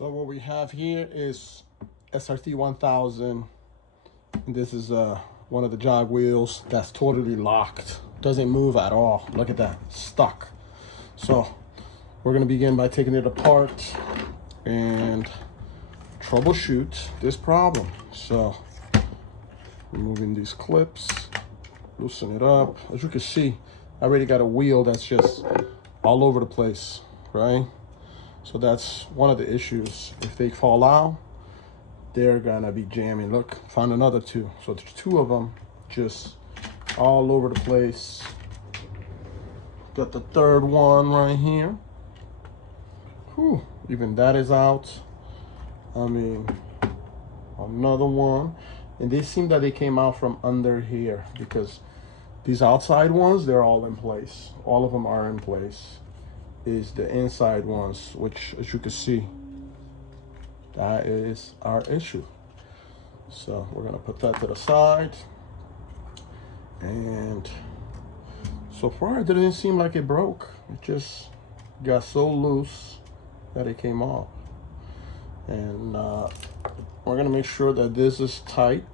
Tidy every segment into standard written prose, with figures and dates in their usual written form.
So what we have here is SRT 1000. And this is one of the jog wheels that's totally locked. Doesn't move at all. Look at that, stuck. So we're gonna begin by taking it apart and troubleshoot this problem. So removing these clips, loosen it up. As you can see, I already got a wheel that's just all over the place, right? So that's one of the issues. If they fall out, they're gonna be jamming. Look, found another two. So there's two of them just all over the place. Got the third one right here. Whew, even that is out. I mean, another one. And they seem that they came out from under here because these outside ones, they're all in place. All of them are in place. Is the inside ones, which as you can see, that is our issue. So we're gonna put that to the side. And so far it didn't seem like it broke. It just got so loose that it came off. And we're gonna make sure that this is tight.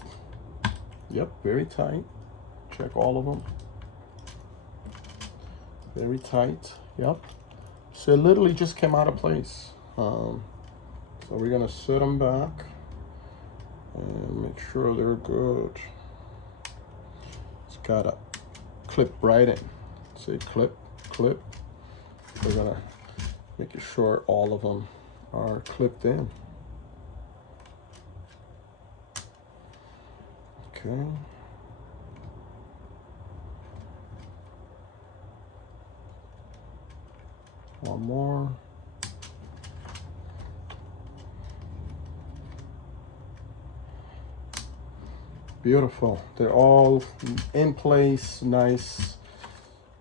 Yep, very tight. Check all of them. Very tight, yep. So it literally just came out of place. So we're gonna set them back and make sure they're good. It's gotta clip right in. Say clip, clip. We're gonna make sure all of them are clipped in. Okay. One more. Beautiful. They're all in place, nice.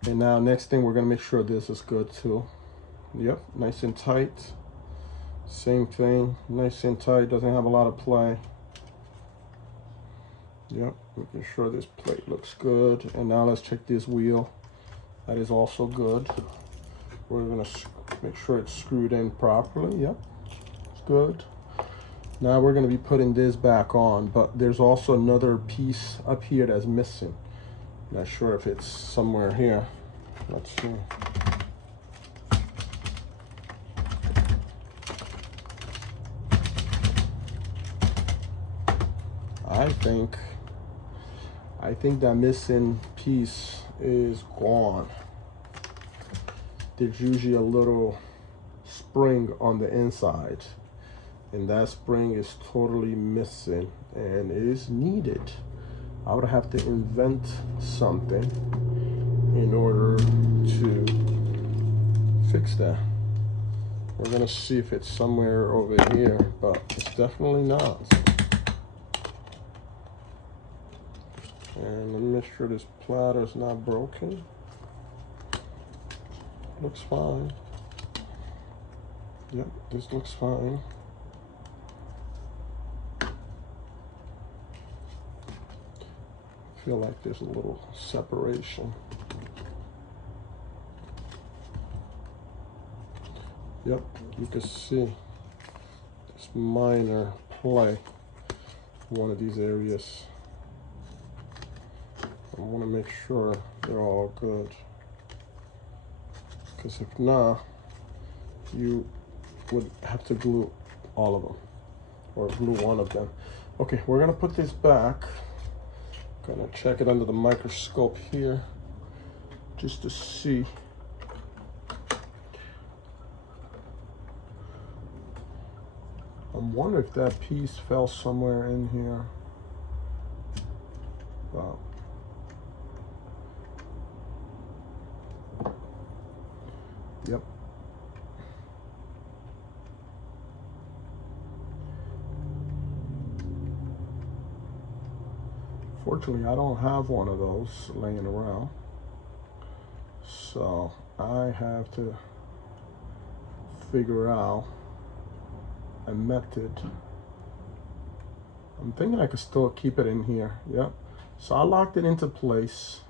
And now next thing, we're gonna make sure this is good too. Yep, nice and tight. Same thing, nice and tight, doesn't have a lot of play. Yep, making sure this plate looks good. And now let's check this wheel. That is also good. We're gonna make sure it's screwed in properly. Yep, it's good. Now we're gonna be putting this back on, but there's also another piece up here that's missing. Not sure if it's somewhere here. Let's see. I think that missing piece is gone. There's usually a little spring on the inside, and that spring is totally missing and it is needed. I would have to invent something in order to fix that. We're gonna see if it's somewhere over here, but it's definitely not. And let me make sure this platter is not broken. Looks fine. Yep, this looks fine. Feel like there's a little separation. Yep, you can see this minor play in one of these areas. I want to make sure they're all good. Because if not, you would have to glue all of them or glue one of them. Okay, we're gonna put this back. Gonna check it under the microscope here just to see. I wonder if that piece fell somewhere in here. Wow. Yep. Fortunately, I don't have one of those laying around, so I have to figure out a method. I'm thinking I could still keep it in here. Yep. So I locked it into place.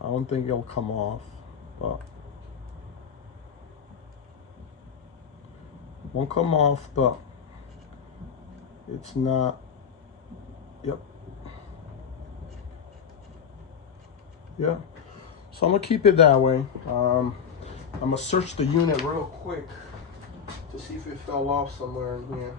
I don't think it'll come off, but Won't come off, but it's not. Yep. Yeah. So I'm gonna keep it that way. I'm gonna search the unit real quick to see if it fell off somewhere in here.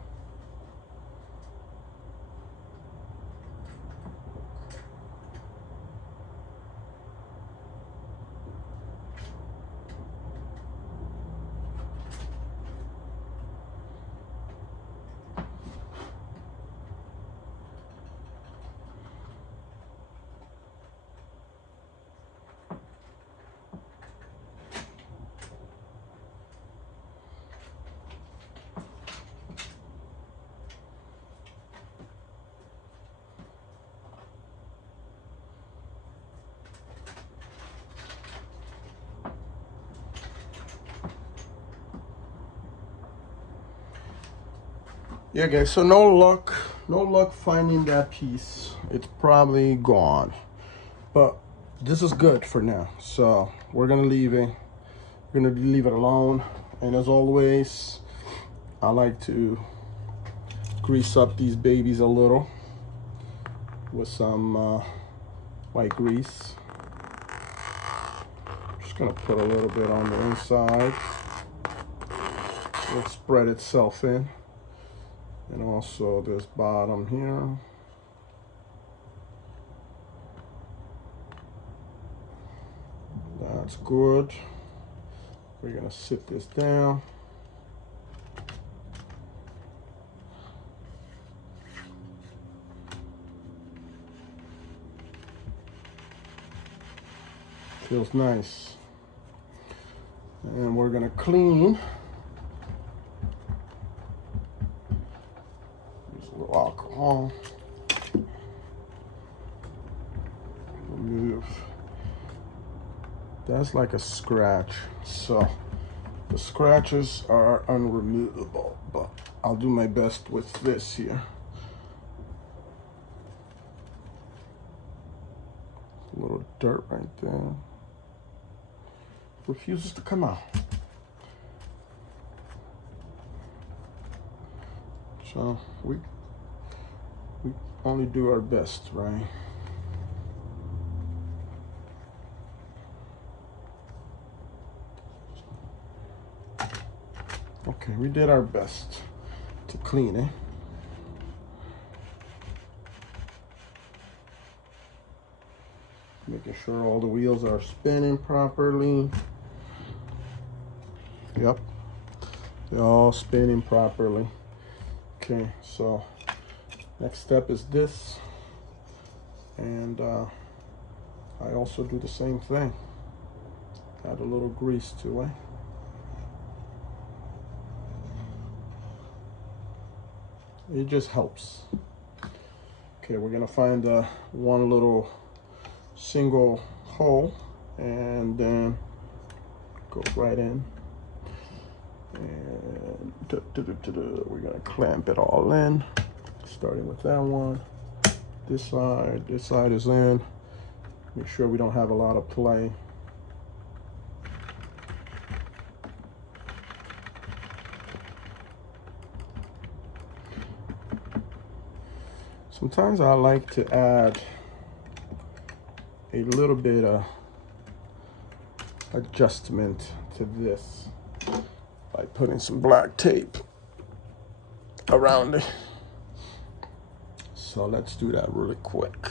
Yeah, guys, so no luck finding that piece. It's probably gone, but this is good for now. So we're gonna leave it. We're gonna leave it alone. And as always, I like to grease up these babies a little with some white grease. Just gonna put a little bit on the inside. It'll spread itself in. And also this bottom here. That's good. We're gonna sit this down. Feels nice. And we're gonna clean. Use a little alcohol. Remove. That's like a scratch. So the scratches are unremovable, but I'll do my best with this here. A little dirt right there. Refuses to come out. So we only do our best, right? Okay, we did our best to clean it. Making sure all the wheels are spinning properly. Yep, they're all spinning properly. Okay, so next step is this. And I also do the same thing. Add a little grease to it. It just helps. Okay, we're gonna find one little single hole and then go right in. And we're gonna clamp it all in, starting with that one. This side is in. Make sure we don't have a lot of play. Sometimes I like to add a little bit of adjustment to this by putting some black tape around it. So let's do that really quick.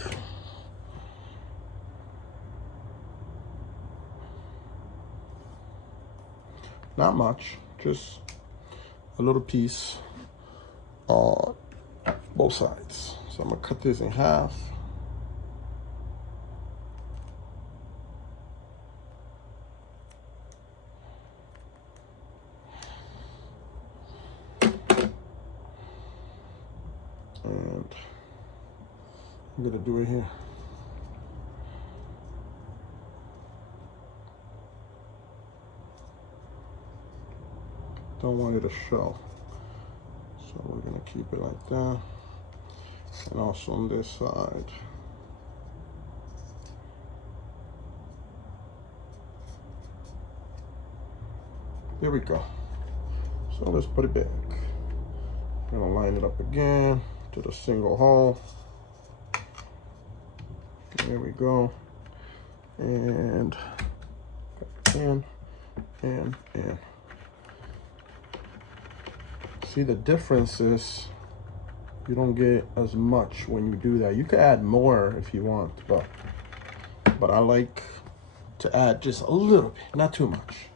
Not much, just a little piece on both sides. So I'm gonna cut this in half. And I'm gonna do it here. Don't want it to show. So we're gonna keep it like that. And also on this side. There we go. So let's put it back. I'm gonna line it up again to the single hole. There we go. And in. See, the difference is you don't get as much when you do that. You can add more if you want, but I like to add just a little bit, not too much.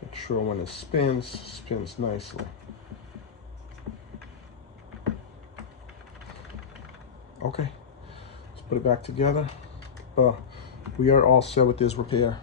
Make sure when it spins nicely. Okay, let's put it back together. We are all set with this repair.